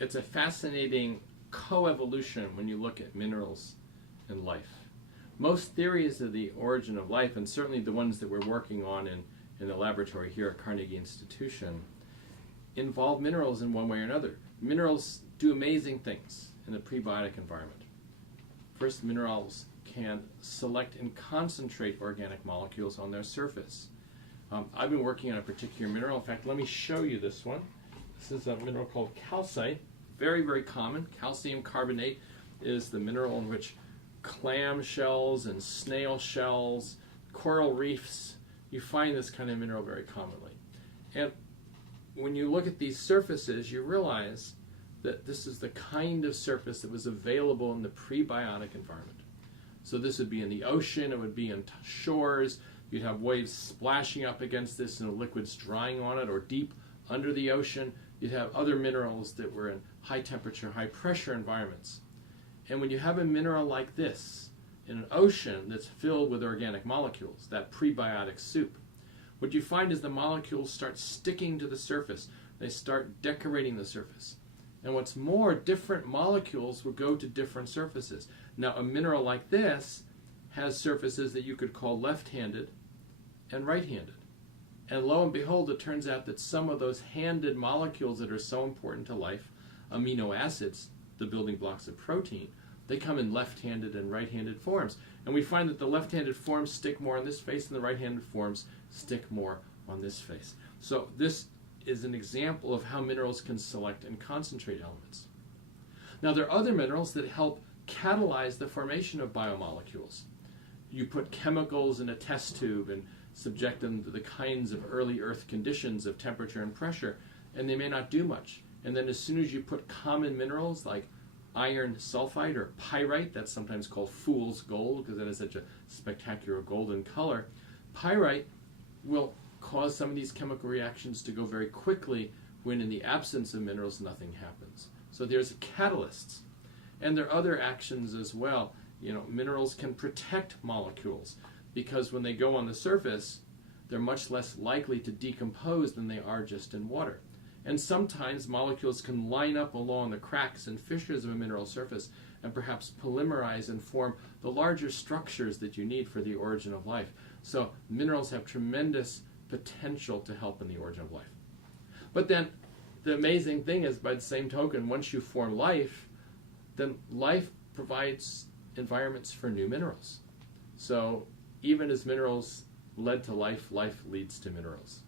It's a fascinating coevolution when you look at minerals and life. Most theories of the origin of life, and certainly the ones that we're working on in the laboratory here at Carnegie Institution, involve minerals in one way or another. Minerals do amazing things in a prebiotic environment. First, minerals can select and concentrate organic molecules on their surface. I've been working on a particular mineral. In fact, let me show you this one. This is a mineral called calcite. Very, very common. Calcium carbonate is the mineral in which clam shells and snail shells, coral reefs, you find this kind of mineral very commonly. And when you look at these surfaces, you realize that this is the kind of surface that was available in the prebiotic environment. So this would be in the ocean, it would be on shores, you'd have waves splashing up against this and the liquids drying on it, or deep under the ocean, you'd have other minerals that were in high temperature, high pressure environments. And when you have a mineral like this in an ocean that's filled with organic molecules, that prebiotic soup, what you find is the molecules start sticking to the surface. They start decorating the surface. And what's more, different molecules will go to different surfaces. Now, a mineral like this has surfaces that you could call left-handed and right-handed. And lo and behold, it turns out that some of those handed molecules that are so important to life, amino acids, the building blocks of protein, they come in left-handed and right-handed forms. And we find that the left-handed forms stick more on this face and the right-handed forms stick more on this face. So this is an example of how minerals can select and concentrate elements. Now, there are other minerals that help catalyze the formation of biomolecules. You put chemicals in a test tube and subject them to the kinds of early Earth conditions of temperature and pressure, and they may not do much. And then as soon as you put common minerals like iron sulfide or pyrite, that's sometimes called fool's gold because it has such a spectacular golden color, pyrite will cause some of these chemical reactions to go very quickly when in the absence of minerals nothing happens. So there's catalysts. And there are other actions as well. Minerals can protect molecules because when they go on the surface, they're much less likely to decompose than they are just in water. And sometimes molecules can line up along the cracks and fissures of a mineral surface and perhaps polymerize and form the larger structures that you need for the origin of life. So minerals have tremendous potential to help in the origin of life. But then the amazing thing is, by the same token, once you form life, then life provides environments for new minerals. So even as minerals led to life, life leads to minerals.